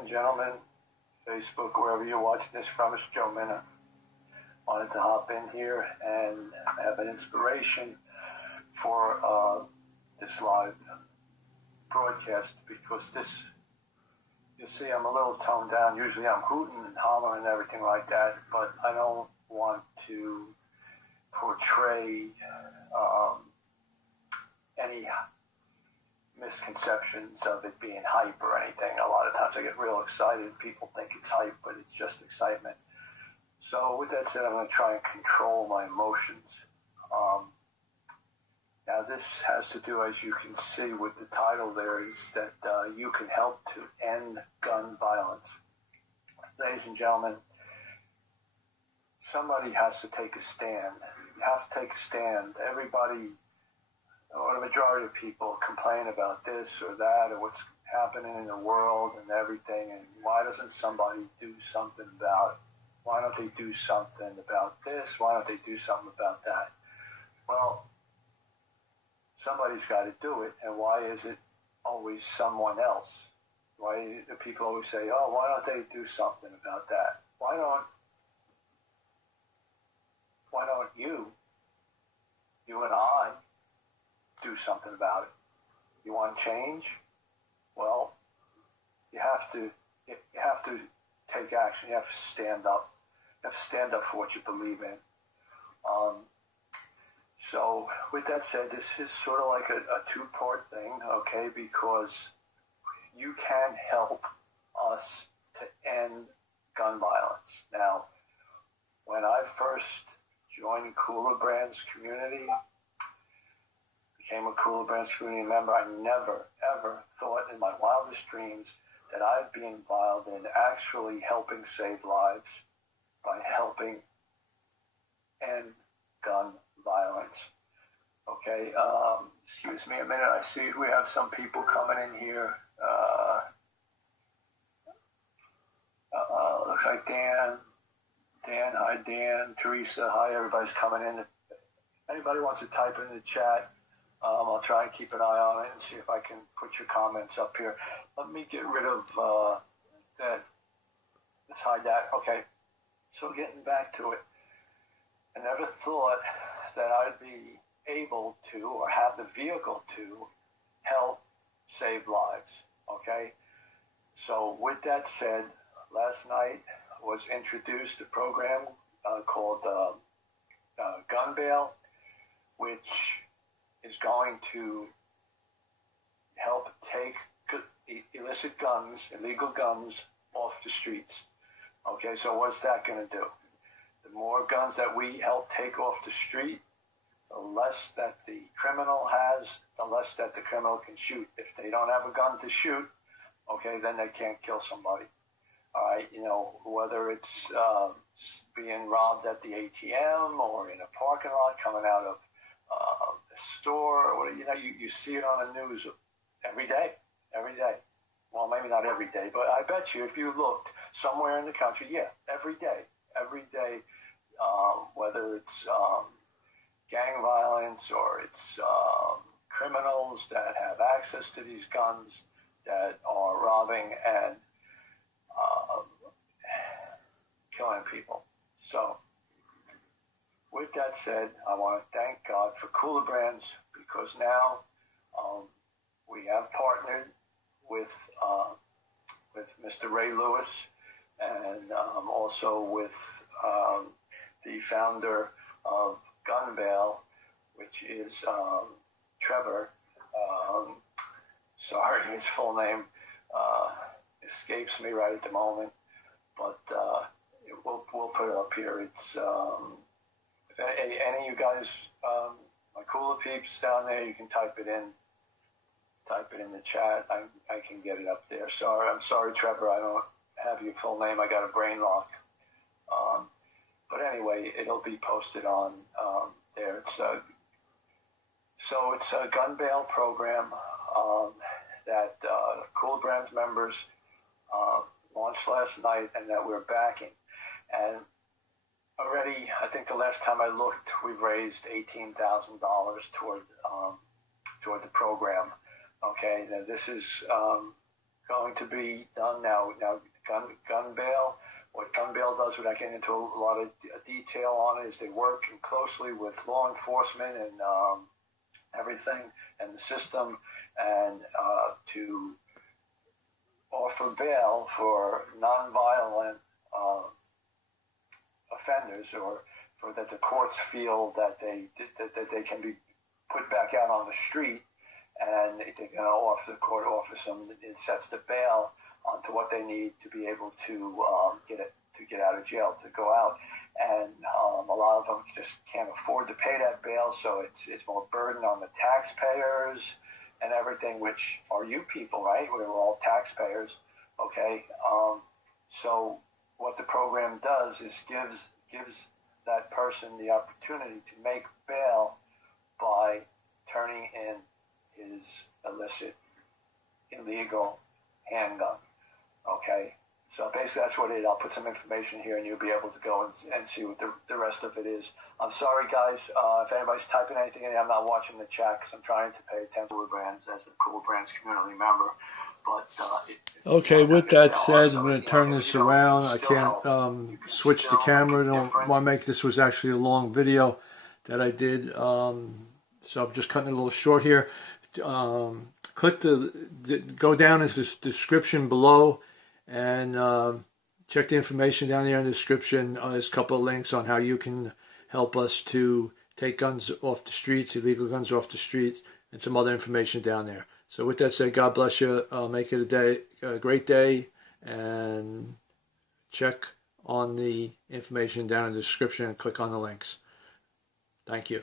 and gentlemen, Facebook, wherever you're watching this from, it's Joe Mina. Wanted to hop in here and have an inspiration for this live broadcast because this, you see, I'm a little toned down. Usually I'm hooting and hollering and everything like that, but I don't want to portray any misconceptions of it being hype or anything. A lot of times I get real excited. People think it's hype, but it's just excitement. So with that said, I'm going to try and control my emotions. Now this has to do, as you can see with the title there, is that you can help to end gun violence. Ladies and gentlemen, somebody has to take a stand. You have to take a stand. Everybody, or the majority of people, complain about this or that or what's happening in the world and everything, and why doesn't somebody do something about it? Why don't they do something about this? Why don't they do something about that? Well, somebody's got to do it, and why is it always someone else? Why do people always say, oh, why don't they do something about that? Why don't you and I do something about it? You want change? Well, you have to take action. You have to stand up. You have to stand up for what you believe in. So with that said, this is sort of like a two-part thing, okay, because you can help us to end gun violence. Now, when I first joined Cooler Brands community, became a Cooler Brands community member, I never, ever thought in my wildest dreams that I'd be involved in actually helping save lives by helping end gun violence. Okay, excuse me a minute. I see we have some people coming in here. Looks like Dan, hi Dan, Teresa, hi, everybody's coming in. If anybody wants to type in the chat, I'll try and keep an eye on it and see if I can put your comments up here. Let me get rid of that. Let's hide that. Okay, so getting back to it. I never thought that I'd be able to or have the vehicle to help save lives, okay? So with that said, last night was introduced a program called GunBail, which is going to help take illicit guns, illegal guns, off the streets. Okay, so what's that going to do? The more guns that we help take off the street, the less that the criminal has, the less that the criminal can shoot. If they don't have a gun to shoot, okay, then they can't kill somebody. All right, you know, whether it's being robbed at the ATM or in a parking lot coming out of a store, or you know, you see it on the news every day. Well, maybe not every day, but I bet you if you looked somewhere in the country, yeah, every day, whether it's gang violence or it's criminals that have access to these guns that are robbing and killing people. So with that said, I want to thank God for Cooler Brands because now we have partnered with Mr. Ray Lewis and also with the founder of GunBail, which is Trevor. Sorry, his full name escapes me right at the moment, but we'll put it up here. It's if any of you guys, my cooler peeps down there, you can type it in the chat. I can get it up there. I'm sorry, Trevor, I don't have your full name. I got a brain lock. But anyway, it'll be posted on there. It's a GunBail program that Cool Brands members launched last night and that we're backing. And already, I think the last time I looked, we've raised $18,000 toward the program. Okay, now this is going to be done now. Now, GunBail, what GunBail does, without getting into a lot of detail on it, is they work closely with law enforcement and everything, and the system, and to offer bail for nonviolent offenders, or for that the courts feel that they can be put back out on the street, and they're going to offer, the court offers them, it sets the bail onto what they need to be able to get out of jail, to go out. And a lot of them just can't afford to pay that bail, so it's more burden on the taxpayers and everything, which are you people, right? We're all taxpayers, okay? So what the program does is gives that person the opportunity to make bail by turning in his illicit, illegal handgun, okay? So basically that's what it is. I'll put some information here and you'll be able to go and see what the rest of it is. I'm sorry, guys, if anybody's typing anything in, I'm not watching the chat because I'm trying to pay attention to the brands as the Cool Brands community member. But okay, with that said, I'm going to turn this around. I can't switch the camera. I don't want to make this was actually a long video that I did. So I'm just cutting it a little short here. Click go down into the description below and check the information down there in the description. There's a couple of links on how you can help us to take guns off the streets, illegal guns off the streets, and some other information down there. So with that said, God bless you. Make it a great day, and check on the information down in the description and click on the links. Thank you.